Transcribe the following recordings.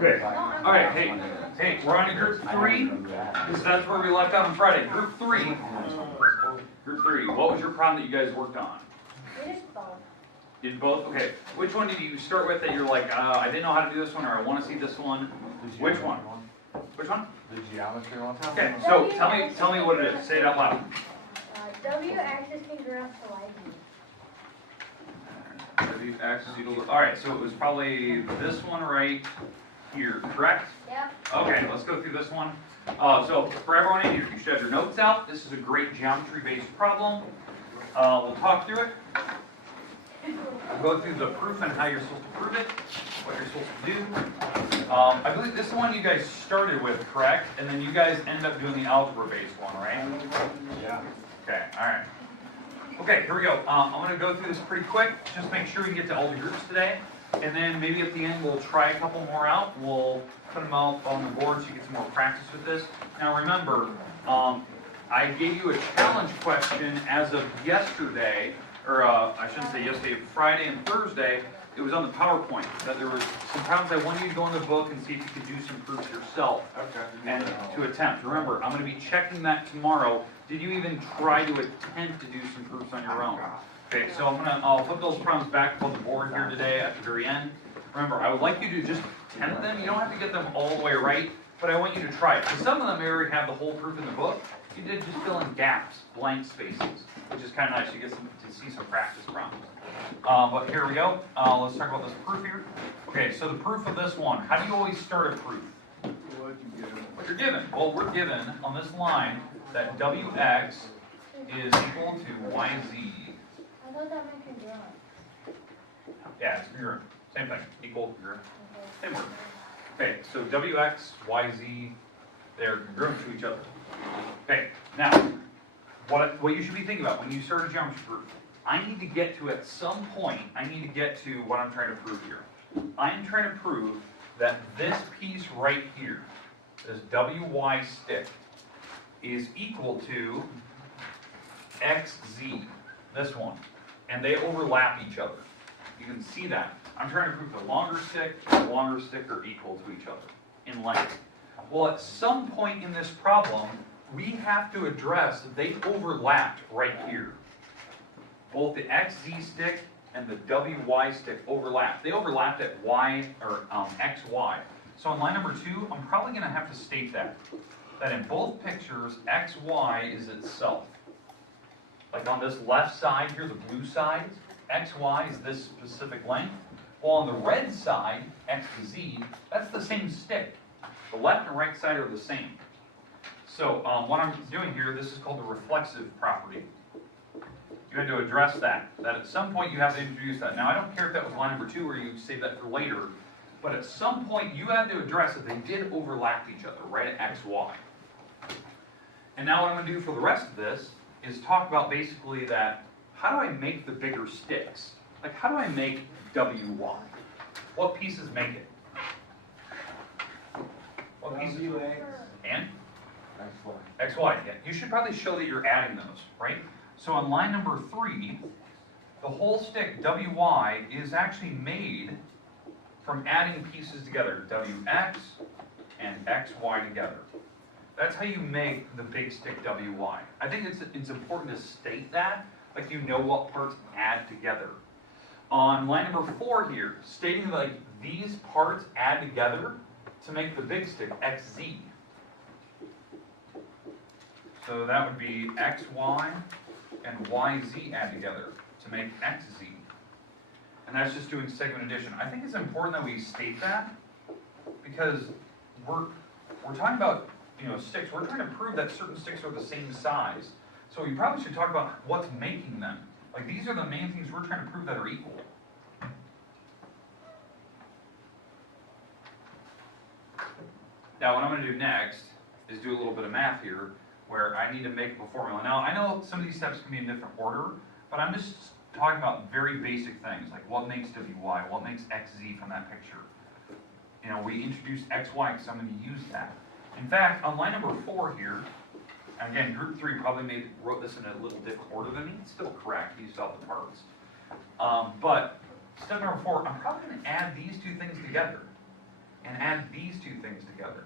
Good. All right, hey, we're on to group 3, because that's where we left off on Friday. Group 3, what was your problem that you guys worked on? We did both. Did both? Okay. Which one did you start with that you're like, I didn't know how to do this one, or I want to see this one? Which one? Which one? The geometry one. Okay, so tell me what it is. Say it out loud. W axis can grow up to y. W axis equals. All right, so it was probably this one right here, correct? Yep. Okay, let's go through this one. So for everyone in here, you should have your notes out. This is a great geometry-based problem. We'll talk through it. We'll go through the proof and how you're supposed to prove it, what you're supposed to do. I believe this is the one you guys started with, correct? And then you guys end up doing the algebra-based one, right? Yeah. Okay, all right. Okay, here we go. I'm going to go through this pretty quick. Just make sure we get to all the groups today. And then maybe at the end we'll try a couple more out. We'll put them out on the board so you get some more practice with this. Now remember, I gave you a challenge question as of yesterday, or I shouldn't say yesterday, Friday and Thursday. It was on the PowerPoint that there was some problems I wanted you to go in the book and see if you could do some proofs yourself. Okay. And to attempt. Remember, I'm going to be checking that tomorrow. Did you even try to attempt to do some proofs on your own? Okay, so I'll put those problems back on the board here today at the very end. Remember, I would like you to just attempt them. You don't have to get them all the way right, but I want you to try it. Because some of them already have the whole proof in the book. You did just fill in gaps, blank spaces, which is kind of nice. You get to see some practice problems. But here we go. Let's talk about this proof here. Okay, so the proof of this one. How do you always start a proof? What you're given. Well, we're given on this line that Wx is equal to Yz. I thought that meant congruent. Yeah, it's congruent. Same thing. Equal, congruent. Same word. Okay, so Wx, Yz, they're congruent to each other. Okay, now, what you should be thinking about when you start a geometry proof, I need to get to, at some point, I need to get to what I'm trying to prove here. I'm trying to prove that this piece right here, this Wy stick, is equal to xz, this one, and they overlap each other. You can see that. I'm trying to prove the longer stick and the longer stick are equal to each other in length. Well, at some point in this problem, we have to address that they overlapped right here. Both the xz stick and the wy stick overlapped. They overlapped at y or xy. So on line number 2, I'm probably going to have to state that in both pictures, xy is itself. Like on this left side here, the blue side, xy is this specific length. Well, on the red side, x to z, that's the same stick. The left and right side are the same. So what I'm doing here, this is called the reflexive property. You had to address that at some point you have to introduce that. Now, I don't care if that was line number 2 or you save that for later, but at some point you had to address that they did overlap each other, right at x, y. And now what I'm going to do for the rest of this is talk about basically that, how do I make the bigger sticks? Like, how do I make wy? What pieces make it? What pieces? And? xy, yeah. You should probably show that you're adding those, right? So on line number 3, the whole stick wy is actually made from adding pieces together, wx and xy together. That's how you make the big stick wy. I think it's important to state that, like you know what parts add together. On line number 4 here, stating like these parts add together to make the big stick xz. So that would be xy and yz add together to make xz. And that's just doing segment addition. I think it's important that we state that because we're talking about, you know, sticks. We're trying to prove that certain sticks are the same size. So we probably should talk about what's making them. Like these are the main things we're trying to prove that are equal. Now what I'm going to do next is do a little bit of math here where I need to make up a formula. Now I know some of these steps can be in different order, but I'm just talking about very basic things like what makes wy, what makes xz from that picture. You know, we introduced xy because I'm going to use that. In fact, on line number 4 here, and again, group 3 probably wrote this in a little different order than me. It's still correct. He used all the parts. But step number 4, I'm probably going to add these two things together. and add these two things together.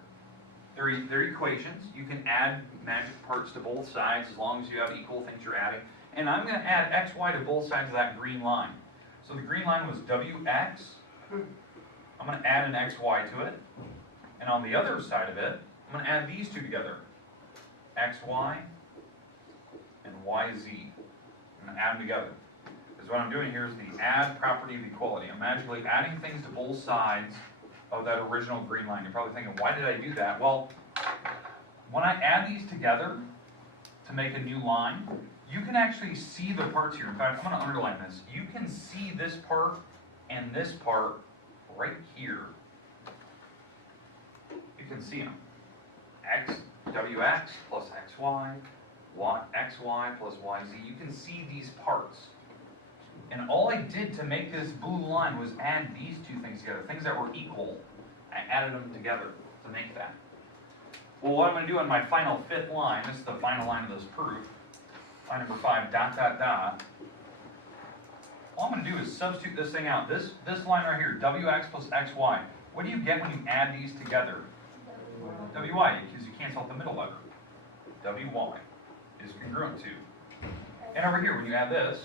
They're equations. You can add magic parts to both sides as long as you have equal things you're adding. And I'm going to add xy to both sides of that green line. So the green line was wx. I'm going to add an xy to it. And on the other side of it, I'm going to add these two together. xy and yz. I'm going to add them together. Because what I'm doing here is the add property of equality. I'm magically adding things to both sides of that original green line. You're probably thinking, why did I do that? Well, when I add these together to make a new line, you can actually see the parts here. In fact, I'm going to underline this. You can see this part and this part right here. You can see them. Wx plus xy, xy plus yz. You can see these parts. And all I did to make this blue line was add these two things together, things that were equal. I added them together to make that. Well, what I'm going to do on my final fifth line, this is the final line of this proof, line number 5, dot, dot, dot. All I'm going to do is substitute this thing out. This line right here, wx plus xy. What do you get when you add these together? wy, because you cancel out the middle letter. wy is congruent to. And over here, when you add this,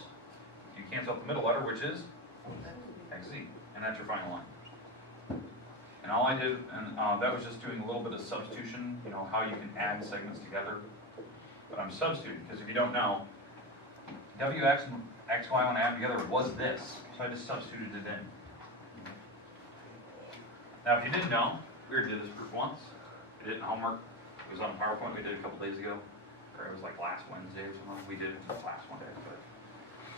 you cancel out the middle letter, which is xz. And that's your final line. And all I did, and that was just doing a little bit of substitution, you know, how you can add segments together. But I'm substituting, because if you don't know, wx and xy when I add together was this. So I just substituted it in. Now, if you didn't know, we already did this proof once. We did it in homework. It was on PowerPoint we did a couple days ago. Or it was like last Wednesday or something. We did it last one day. But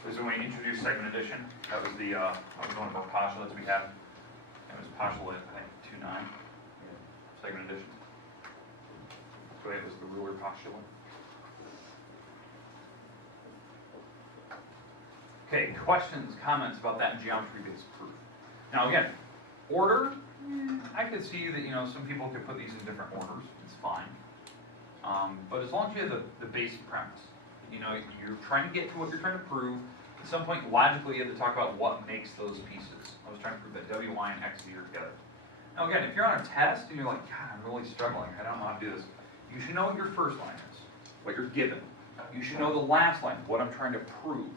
this is when we introduced segment addition. That was the that was one of our postulates we had. It was postulate, I think, 2.9. Segment addition. So it was the ruler postulate. Okay, questions, comments about that geometry-based proof. Now again, order, I could see that, you know, some people could put these in different orders. It's fine. But as long as you have the basic premise, you know, you're trying to get to what you're trying to prove. At some point, logically, you have to talk about what makes those pieces. I was trying to prove that wy and xz are together. Now again, if you're on a test and you're like, God, I'm really struggling, I don't know how to do this, you should know what your first line is, what you're given. You should know the last line, what I'm trying to prove.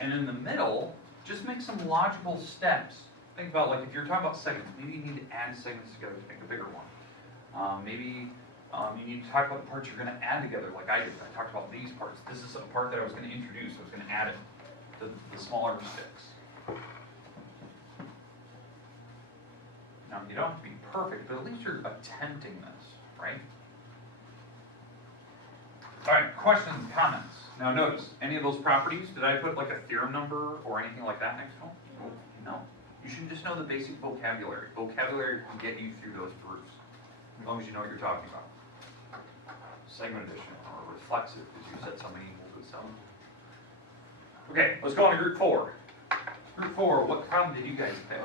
And in the middle, just make some logical steps. Think about, like, if you're talking about segments, maybe you need to add segments together to make a bigger one. Maybe you need to talk about the parts you're going to add together, like I did. I talked about these parts. This is a part that I was going to introduce. I was going to add it to the smaller sticks. Now, you don't have to be perfect, but at least you're attempting this, right? All right, questions, comments. Now notice, any of those properties, did I put like a theorem number or anything like that next to them? No. You should just know the basic vocabulary. Vocabulary can get you through those proofs, as long as you know what you're talking about. Segment addition, or reflexive, because you said so many equals to some. Okay, let's go on to group 4. Group 4, what problem did you guys pick?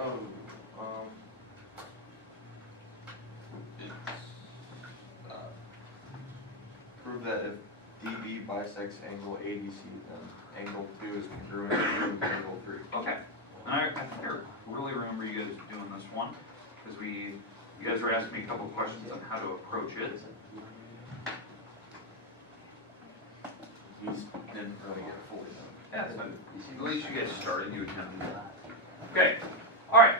Prove that if DB bisects angle ADC, then angle 2 is congruent to angle 3. Okay. And I think I really remember you guys doing this one, because you guys were asking me a couple questions on how to approach it. We didn't really get it fully done. Yeah, that's fine. At least you guys started, you attempted that. Okay, all right.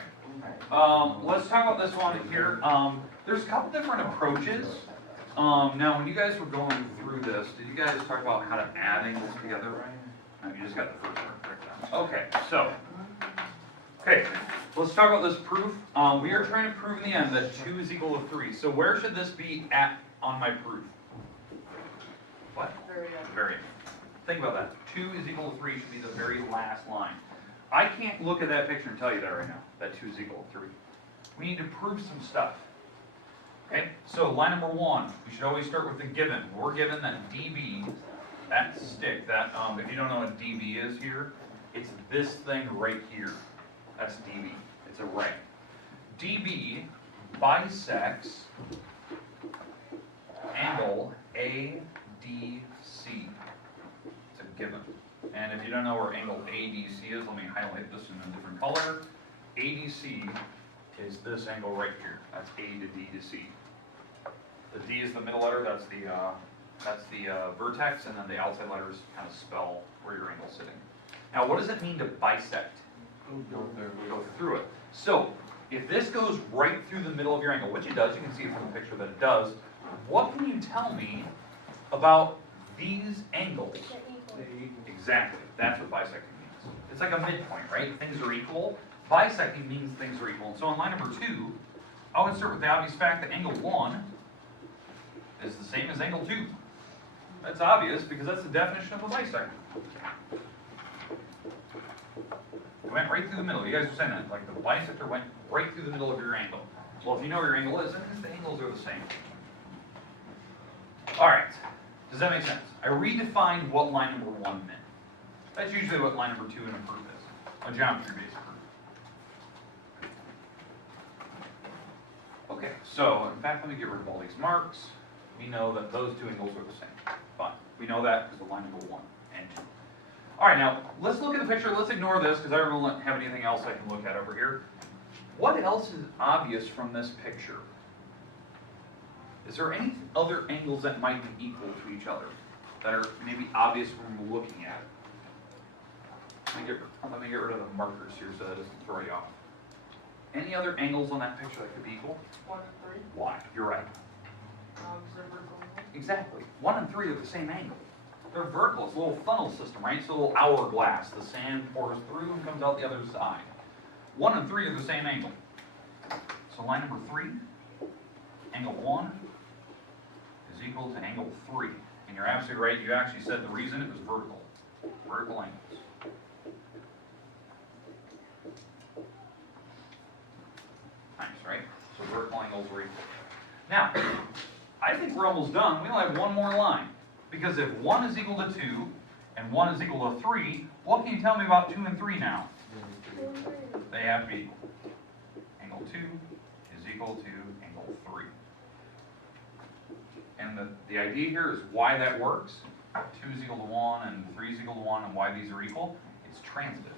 Let's talk about this one here. There's a couple different approaches. Now, when you guys were going through this, did you guys talk about how to add angles together? No, you just got the first one. Okay, so, let's talk about this proof. We are trying to prove in the end that 2 is equal to 3. So where should this be at on my proof? What? Very end. Think about that. 2 is equal to 3 should be the very last line. I can't look at that picture and tell you that right now, that 2 is equal to 3. We need to prove some stuff. Okay, so line number 1, we should always start with the given. We're given that dB, that stick, that, if you don't know what dB is here, it's this thing right here. That's dB. It's a ray. dB bisects angle ADC. It's a given. And if you don't know where angle ADC is, let me highlight this in a different color. ADC is this angle right here. That's A to D to C. The D is the middle letter, that's the vertex, and then the outside letters kind of spell where your angle's sitting. Now, what does it mean to bisect? Go through it. So, if this goes right through the middle of your angle, which it does, you can see from the picture that it does, what can you tell me about these angles? They're equal. Exactly, that's what bisecting means. It's like a midpoint, right? Things are equal. Bisecting means things are equal. And so on line number 2, I would start with the obvious fact that angle 1 is the same as angle 2. That's obvious because that's the definition of a bisector. It went right through the middle. You guys were saying that, like the bisector went right through the middle of your angle. Well, if you know where your angle is, that means the angles are the same. All right, does that make sense? I redefined what line number 1 meant. That's usually what line number 2 in a proof is, a geometry-based proof. Okay, so in fact, let me get rid of all these marks. We know that those two angles are the same. Fine. We know that because of line number 1 and 2. All right, now let's look at the picture. Let's ignore this because I don't have anything else I can look at over here. What else is obvious from this picture? Is there any other angles that might be equal to each other that are maybe obvious when we're looking at it? Let me get rid of the markers here so that doesn't throw you off. Any other angles on that picture that could be equal? 1 and 3. Why? You're right. Vertical. Exactly. 1 and 3 are the same angle. They're vertical. It's a little funnel system, right? It's a little hourglass. The sand pours through and comes out the other side. 1 and 3 are the same angle. So line number 3, angle 1 is equal to angle 3. And you're absolutely right. You actually said the reason it was vertical. Vertical angles. Nice, right? So vertical angles are equal. Now, I think we're almost done. We only have one more line. Because if 1 is equal to 2 and 1 is equal to 3, what can you tell me about 2 and 3 now? 2 and 3. They have to be equal. Angle 2 is equal to angle 3. And the idea here is why that works. 2 is equal to 1 and 3 is equal to 1 and why these are equal. It's transitive.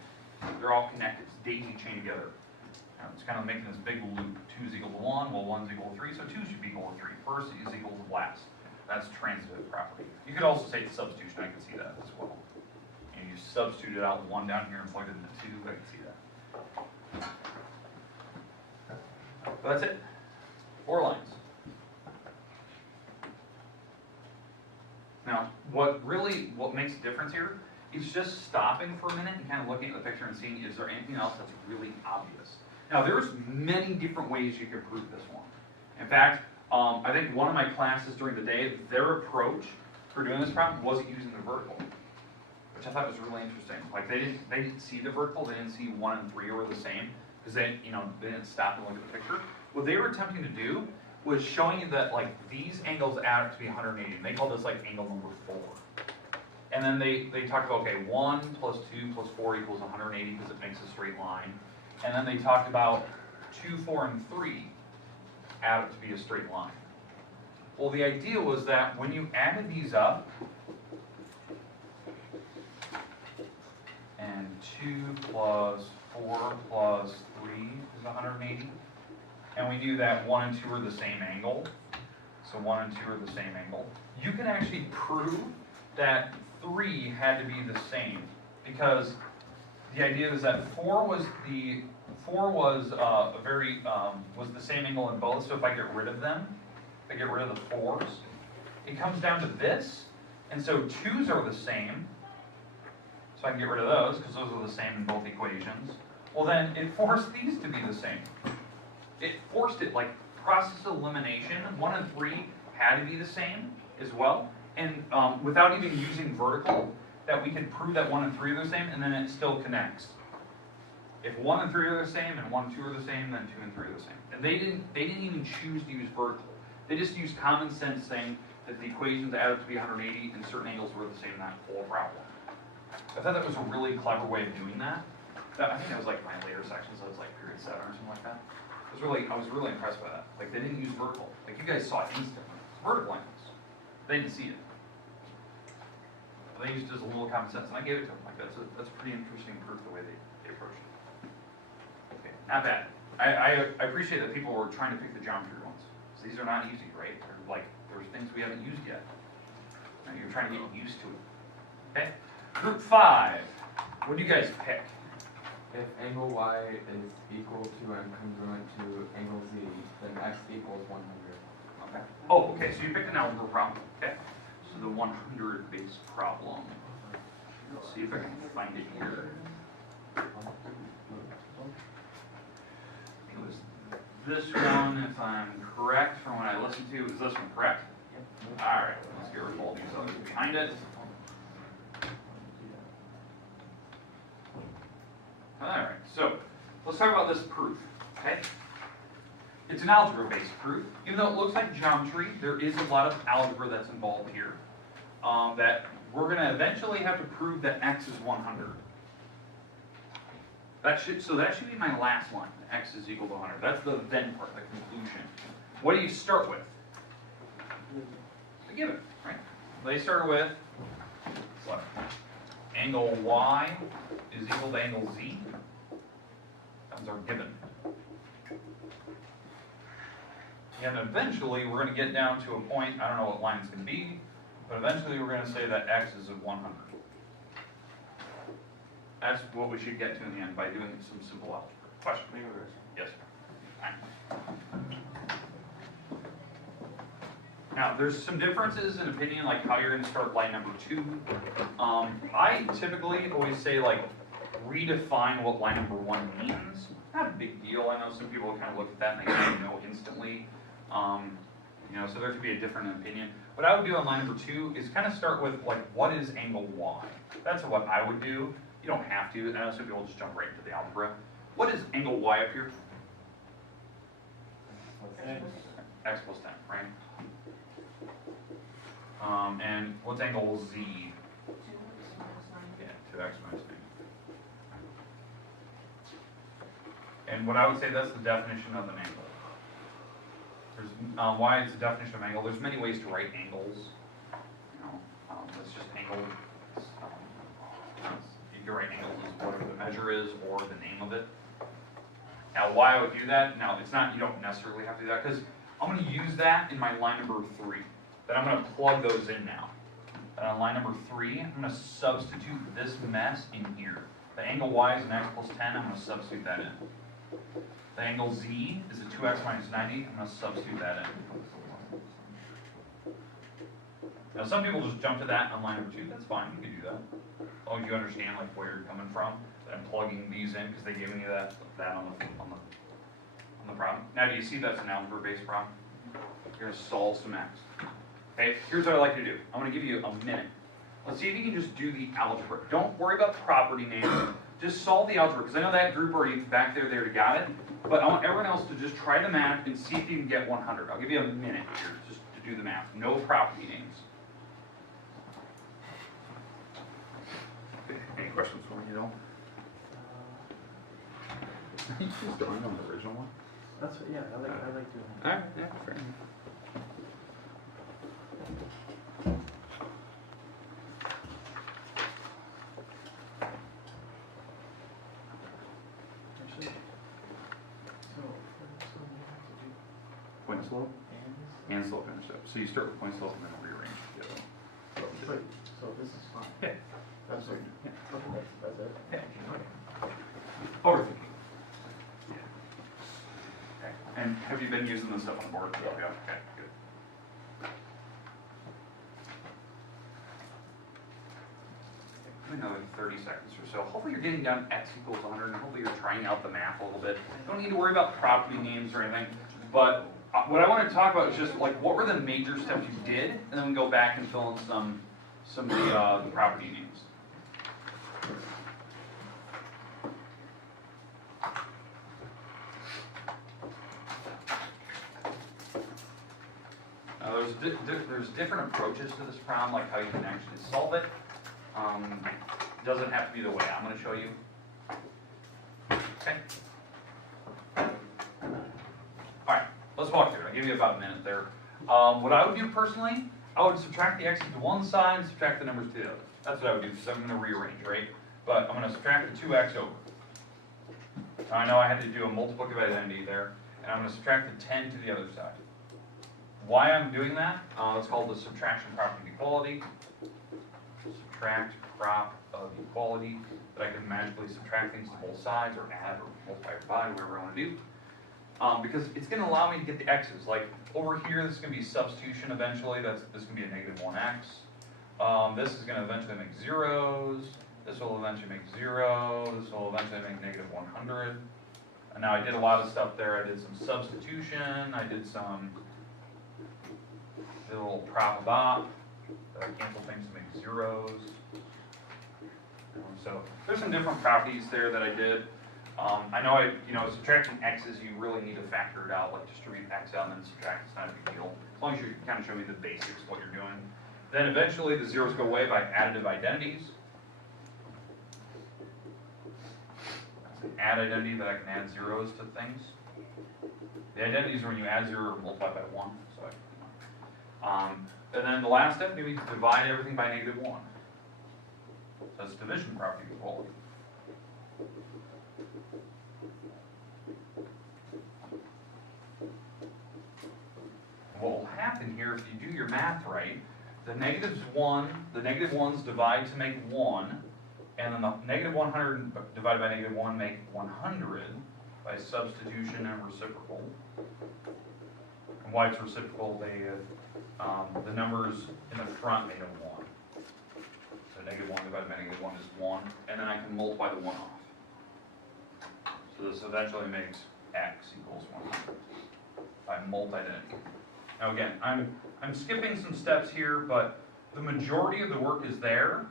They're all connected. It's daisy chained together. It's kind of making this big loop. 2 is equal to 1, well 1 is equal to 3, so 2 should be equal to 3. First is equal to last. That's transitive property. You could also say it's substitution. I can see that as well. And you substituted out 1 down here and plugged it into 2. I can see that. But that's it. 4 lines. Now, what makes a difference here is just stopping for a minute and kind of looking at the picture and seeing, is there anything else that's really obvious? Now, there's many different ways you can prove this one. In fact, I think one of my classes during the day, their approach for doing this problem wasn't using the vertical, which I thought was really interesting. Like they didn't see the vertical, they didn't see 1 and 3 were the same because they didn't stop and look at the picture. What they were attempting to do was showing you that like these angles add up to be 180. And they called this like angle number 4. And then they talked about, okay, 1 plus 2 plus 4 equals 180 because it makes a straight line. And then they talked about 2, 4, and 3 add up to be a straight line. Well, the idea was that when you added these up, and 2 plus 4 plus 3 is 180, and we knew that 1 and 2 are the same angle, so 1 and 2 are the same angle, you can actually prove that 3 had to be the same, because the idea is that 4 was the same angle in both. So if I get rid of them, if I get rid of the 4s, it comes down to this, and so 2s are the same. So I can get rid of those because those are the same in both equations. Well, then it forced these to be the same. It forced it, like process of elimination. 1 and 3 had to be the same as well, and without even using vertical, that we could prove that 1 and 3 are the same, and then it still connects. If 1 and 3 are the same, and 1 and 2 are the same, then 2 and 3 are the same. And they didn't even choose to use vertical. They just used common sense saying that the equations add up to be 180 and certain angles were the same in that whole problem. I thought that was a really clever way of doing that. I think that was like my later section, so it was like period 7 or something like that. I was really impressed by that. Like they didn't use vertical. Like you guys saw it instantly. It's vertical angles. They didn't see it. They used just a little common sense, and I gave it to them. Like that's a pretty interesting proof the way they approached it. Okay, not bad. I appreciate that people were trying to pick the geometry ones. So these are not easy, right? They're like, there's things we haven't used yet. And you're trying to get used to it. Okay? Group 5. What do you guys pick? If angle y is equal to and congruent to angle z, then x equals 100. Okay. Oh, okay, so you picked an algebra problem, okay? So the 100 base problem. Let's see if I can find it here. I think it was this one, if I'm correct from what I listened to. Is this one correct? Alright, let's get rid of all these others behind it. Alright, so let's talk about this proof, okay? It's an algebra-based proof. Even though it looks like geometry, there is a lot of algebra that's involved here. That we're going to eventually have to prove that x is 100. So that should be my last line, x is equal to 100. That's the then part, the conclusion. What do you start with? The given, right? They start with angle y is equal to angle z. That's our given. And eventually, we're going to get down to a point, I don't know what line it's going to be, but eventually we're going to say that x is of 100. That's what we should get to in the end by doing some simple algebra. Question? Yes, sir. Now, there's some differences in opinion, like how you're going to start line number 2. I typically always say, like, redefine what line number 1 means. Not a big deal. I know some people kind of look at that and they kind of know instantly. So there could be a different opinion. What I would do on line number 2 is kind of start with, like, what is angle y? That's what I would do. You don't have to. I know some people just jump right into the algebra. What is angle y up here? X plus 10, right? And what's angle z? 2x minus 9. Yeah, 2x minus 9. And what I would say, that's the definition of an angle. There's, y is the definition of angle. There's many ways to write angles. It's just angle. You can write angles as whatever the measure is or the name of it. Now, why I would do that? Now, it's not, you don't necessarily have to do that, because I'm going to use that in my line number 3. Then I'm going to plug those in now. And on line number 3, I'm going to substitute this mess in here. The angle y is an x plus 10, I'm going to substitute that in. The angle z is a 2x minus 90, I'm going to substitute that in. Now some people just jump to that on line number 2, that's fine, you can do that. As long as you understand like where you're coming from, that I'm plugging these in because they gave me that on the problem. Now do you see that's an algebra-based problem? You're going to solve some x. Okay, here's what I like to do. I'm going to give you a minute. Let's see if you can just do the algebra. Don't worry about property names. Just solve the algebra, because I know that group already back there, they already got it. But I want everyone else to just try the math and see if you can get 100. I'll give you a minute here just to do the math. No property names. Any questions for me, you know? You still on the original one? That's what, yeah, I like doing that. Alright, yeah, fair enough. Actually, so, first one you have to do Point slope and, and slope intercept. So you start with point slope and then rearrange together. wait, so this is fine. Yeah. That's it. Yeah. Okay, that's it. Yeah. Okay. Overthinking. Okay. And have you been using this stuff on the board? Oh, yeah. Okay, good. Another 30 seconds or so. Hopefully you're getting down x equals 100, and hopefully you're trying out the math a little bit. Don't need to worry about property names or anything, but what I want to talk about is just like what were the major steps you did, and then we go back and fill in some of the property names. Now there's different approaches to this problem, like how you can actually solve it. Doesn't have to be the way I'm going to show you. Okay. Alright, let's walk through it. I'll give you about a minute there. What I would do personally, I would subtract the x's to one side and subtract the numbers to the other. That's what I would do, because I'm going to rearrange, right? But I'm going to subtract the 2x over. Now I know I had to do a multiplicative identity there, and I'm going to subtract the 10 to the other side. Why I'm doing that? It's called the subtraction property of equality. Subtract prop of equality, that I can magically subtract things to both sides, or add, or multiply, or divide, whatever I want to do. Because it's going to allow me to get the x's. Like over here, this is going to be substitution eventually. This is going to be a negative 1x. This is going to eventually make zeros. This will eventually make 0. This will eventually make negative 100. And now I did a lot of stuff there. I did some substitution. I did some little prop of op. I cancel things to make zeros. So there's some different properties there that I did. I know subtracting x's, you really need to factor it out, like distribute x out and then subtract. It's not a big deal. As long as you kind of show me the basics of what you're doing. Then eventually the zeros go away by additive identities. That's an add identity that I can add zeros to things. The identities are when you add 0 or multiply by 1. So and then the last step, maybe divide everything by negative 1. So that's division property of equality. What will happen here if you do your math right, the negative ones divide to make 1, and then the negative 100 divided by negative 1 make 100 by substitution and reciprocal. And why it's reciprocal, the numbers in the front made a 1. So negative 1 divided by negative 1 is 1, and then I can multiply the 1 off. So this eventually makes x equals 100 by multi-identity. Now again, I'm skipping some steps here, but the majority of the work is there,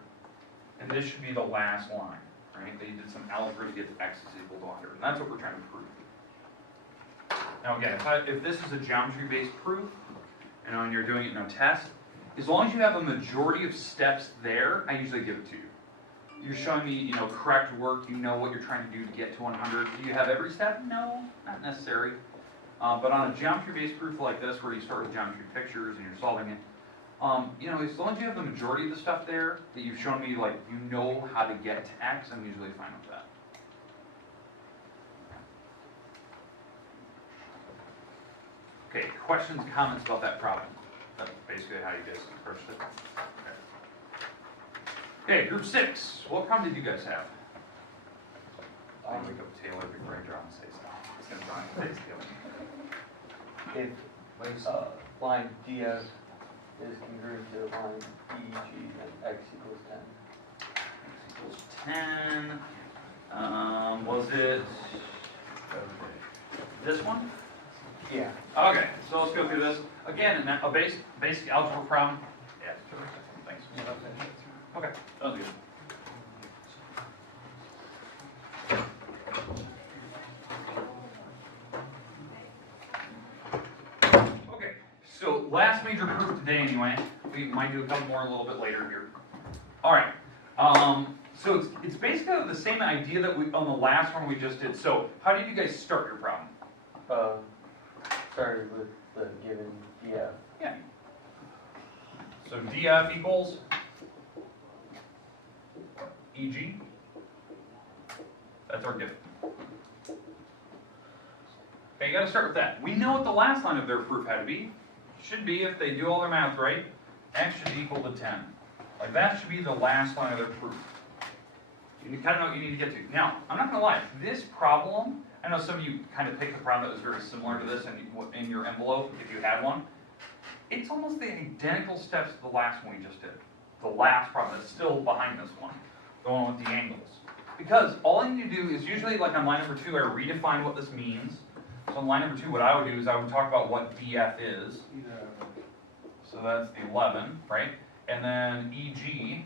and this should be the last line, right? They did some algebra to get x is equal to 100, and that's what we're trying to prove. Now again, if this is a geometry-based proof, and you're doing it in a test, as long as you have a majority of steps there, I usually give it to you. You're showing me, correct work, you know what you're trying to do to get to 100. Do you have every step? No, not necessary. But on a geometry-based proof like this, where you start with geometry pictures and you're solving it, as long as you have the majority of the stuff there, that you've shown me, like, you know how to get to x, I'm usually fine with that. Okay, questions, comments about that problem? That's basically how you guys approached it. Okay, group 6. What problem did you guys have? I wake up Taylor before I draw and say stuff. It's going to draw and say Taylor. If line DF is congruent to line EG and x equals 10. X equals 10. Was it this one? Yeah. Okay, so let's go through this. Again, a basic algebra problem. Yeah, sure. Thanks. Okay, sounds good. Okay, so last major proof today anyway. We might do a couple more a little bit later here. All right. So it's basically the same idea that we on the last one we just did. So how did you guys start your problem? Started with the given DF. Yeah. So DF equals EG. That's our given. Okay, you got to start with that. We know what the last line of their proof had to be. Should be, if they do all their math right, x should be equal to 10. Like that should be the last line of their proof. You kind of know what you need to get to. Now, I'm not going to lie. This problem, I know some of you kind of picked a problem that was very similar to this in your envelope, if you had one. It's almost the identical steps to the last one we just did. The last problem that's still behind this one. The one with the angles. Because all I need to do is usually, like on line number 2, I redefine what this means. So on line number 2, what I would do is I would talk about what DF is. So that's the 11, right? And then EG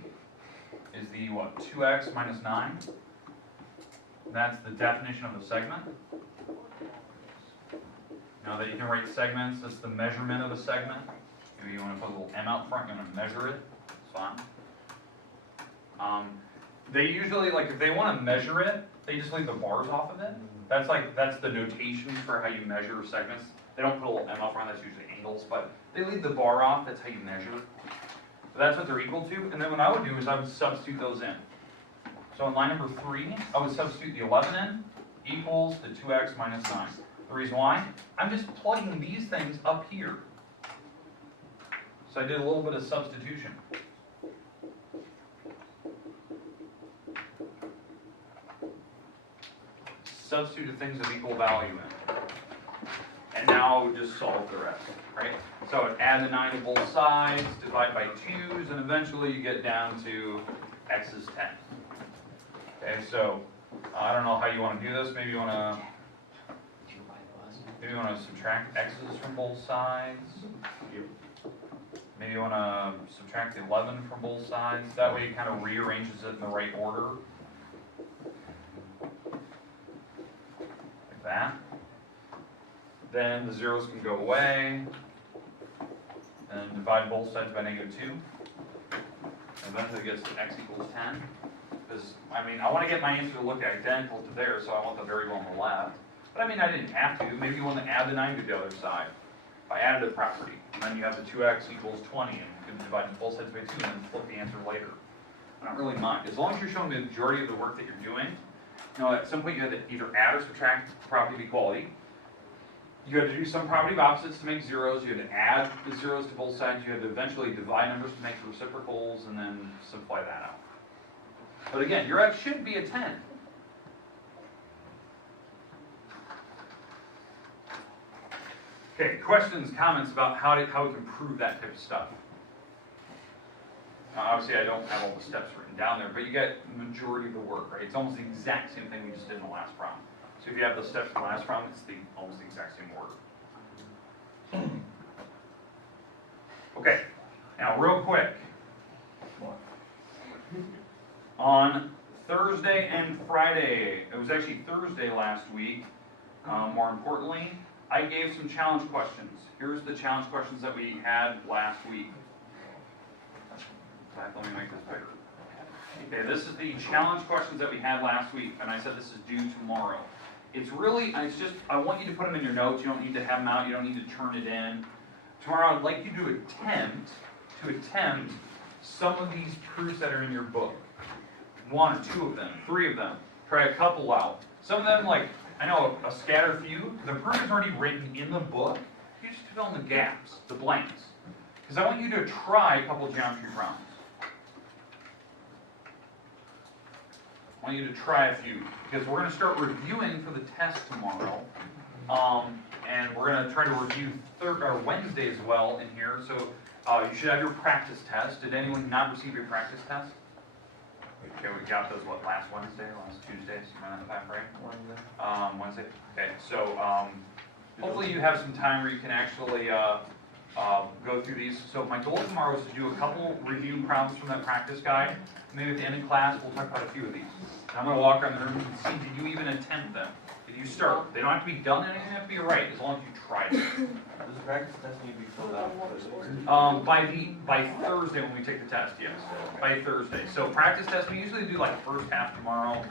is the, 2x minus 9. That's the definition of the segment. Now that you can write segments, that's the measurement of a segment. Maybe you want to put a little m out front, you want to measure it. It's fine. They usually, like, if they want to measure it, they just leave the bars off of it. That's the notation for how you measure segments. They don't put a little m out front, that's usually angles, but they leave the bar off, that's how you measure. So that's what they're equal to, and then what I would do is I would substitute those in. So on line number 3, I would substitute the 11 in, equals the 2x minus 9. The reason why? I'm just plugging these things up here. So I did a little bit of substitution. Substituted things of equal value in. And now just solve the rest, right? So add the 9 to both sides, divide by 2's, and eventually you get down to x is 10. Okay, so I don't know how you want to do this. Maybe you want to subtract x's from both sides. Maybe you want to subtract the 11 from both sides. That way it kind of rearranges it in the right order. Like that. Then the zeros can go away. And divide both sides by -2. And eventually it gets to x equals 10. Because, I mean, I want to get my answer to look identical to theirs, so I want the variable on the left. But I mean, I didn't have to. Maybe you want to add the 9 to the other side by additive property. And then you have the 2x equals 20, and you can divide both sides by 2 and then flip the answer later. I don't really mind. As long as you're showing the majority of the work that you're doing, you know, at some point you had to either add or subtract the property of equality. You had to do some property of opposites to make zeros. You had to add the zeros to both sides. You had to eventually divide numbers to make reciprocals, and then simplify that out. But again, your x should be a 10. Okay, questions, comments about how we can prove that type of stuff? Obviously, I don't have all the steps written down there, but you get the majority of the work, right? It's almost the exact same thing we just did in the last problem. So if you have the steps from the last problem, it's almost the exact same order. Okay, now real quick. On Thursday and Friday, it was actually Thursday last week, more importantly, I gave some challenge questions. Here's the challenge questions that we had last week. In fact, let me make this bigger. Okay, this is the challenge questions that we had last week, and I said this is due tomorrow. It's just, I want you to put them in your notes. You don't need to have them out. You don't need to turn it in. Tomorrow, I'd like you to attempt some of these proofs that are in your book. 1 or 2 of them, 3 of them. Try a couple out. Some of them, like, I know a scatter few, the proof is already written in the book. You just fill in the gaps, the blanks. Because I want you to try a couple geometry problems. I want you to try a few, because we're going to start reviewing for the test tomorrow. And we're going to try to review Wednesday as well in here. So you should have your practice test. Did anyone not receive your practice test? Okay, we got those, last Wednesday, last Tuesday, somewhere in that right? Wednesday. Okay, so hopefully you have some time where you can actually go through these. So my goal tomorrow is to do a couple review problems from that practice guide. Maybe at the end of class, we'll talk about a few of these. And I'm going to walk around the room and see, did you even attempt them? Did you start? They don't have to be done, and they don't have to be right, as long as you tried it. Does the practice test need to be filled out? By Thursday when we take the test, yes. By Thursday. So practice test, we usually do like first half tomorrow,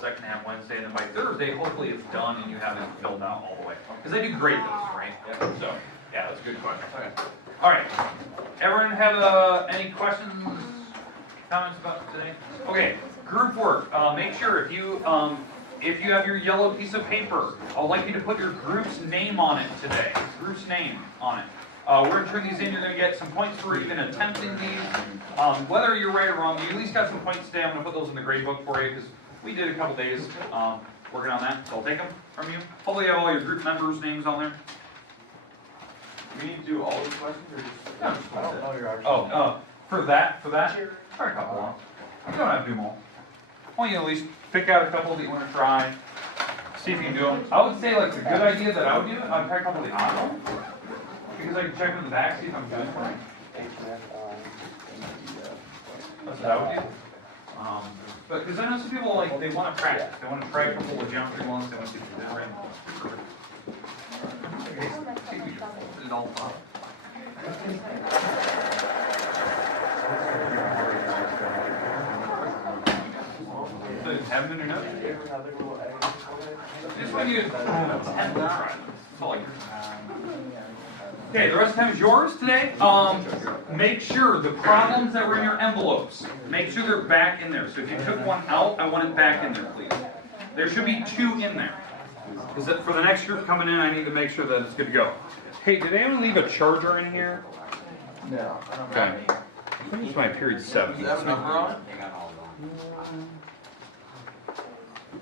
second half Wednesday, and then by Thursday, hopefully it's done and you have it filled out all the way. Because they do grade those, right? So, yeah, that's a good question. Okay. All right. Everyone have any questions, comments about today? Okay, group work. Make sure if you have your yellow piece of paper, I'd like you to put your group's name on it today. Group's name on it. We're going to turn these in. You're going to get some points for even attempting these. Whether you're right or wrong, you at least got some points today. I'm going to put those in the grade book for you because we did a couple days working on that. So I'll take them from you. Hopefully you have all your group members' names on there. Do we need to do all these questions or just? No, I don't know your actual. Oh, for that, try a couple of them. You don't have to do them all. I want you to at least pick out a couple that you want to try. See if you can do them. I would say like the good idea that I would do, I'd try a couple of the odd ones. Because I can check them in the back, see if I'm doing it right. That's what I would do. But because I know some people like they want to practice. They want to try a couple of geometry ones. They want to see if they're right. Okay, see if you put it all up. So have them in your notes. Just when you attempt to try them. That's all I can. Okay, the rest of the time is yours today. Make sure the problems that were in your envelopes, make sure they're back in there. So if you took one out, I want it back in there, please. There should be 2 in there. Because for the next group coming in, I need to make sure that it's good to go. Hey, did anyone leave a charger in here? No, I don't Okay. have any. I think it's my period 7. Does it have a number on it?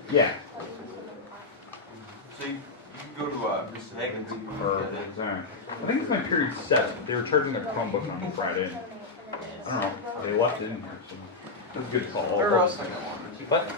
Yeah. So you can go to, Megan's. Perfect. Sorry. I think it's my period 7. They were charging their Chromebook on Friday. I don't know. They left it in here, so it was a good call. Or else I got one. What?